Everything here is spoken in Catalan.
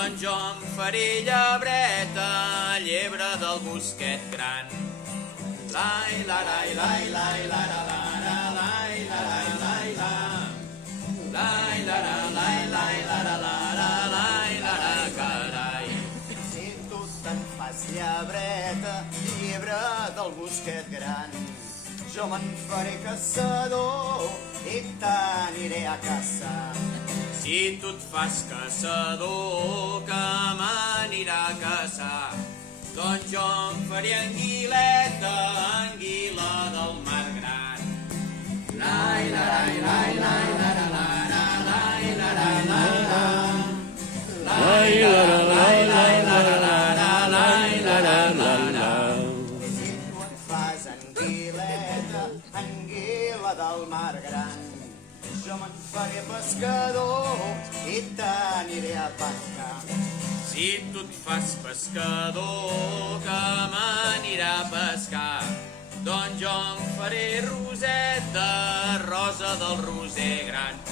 Doncs jo em faré llebreta, llebre del bosquet gran. Lai, la, lai, lai, lai, la, la, la, la, lai, la, lai, lai, la. Lai, la, la, lai, lai, la, la, la, la, lai, la, la, carai. Si tu te'n fas llebreta, llebre del bosquet gran, jo me'n faré caçador i t'aniré a caçar. Si tu et fas caçador que m'anirà a caçar, doncs jo em faré anguileta, anguila del mar gran. Lai, la, lai, lai, lai, la, la, la, la, lai, la, la, la, la. Lai, la, la, lai, lai, la, la, la, la, lai, la, la, la, la. Si tu et fas anguileta, anguila del mar gran, jo me'n faré pescador i t'aniré a pescar. Si tu et fas pescador que m'anirà a pescar, doncs jo em faré roseta, rosa del roser gran.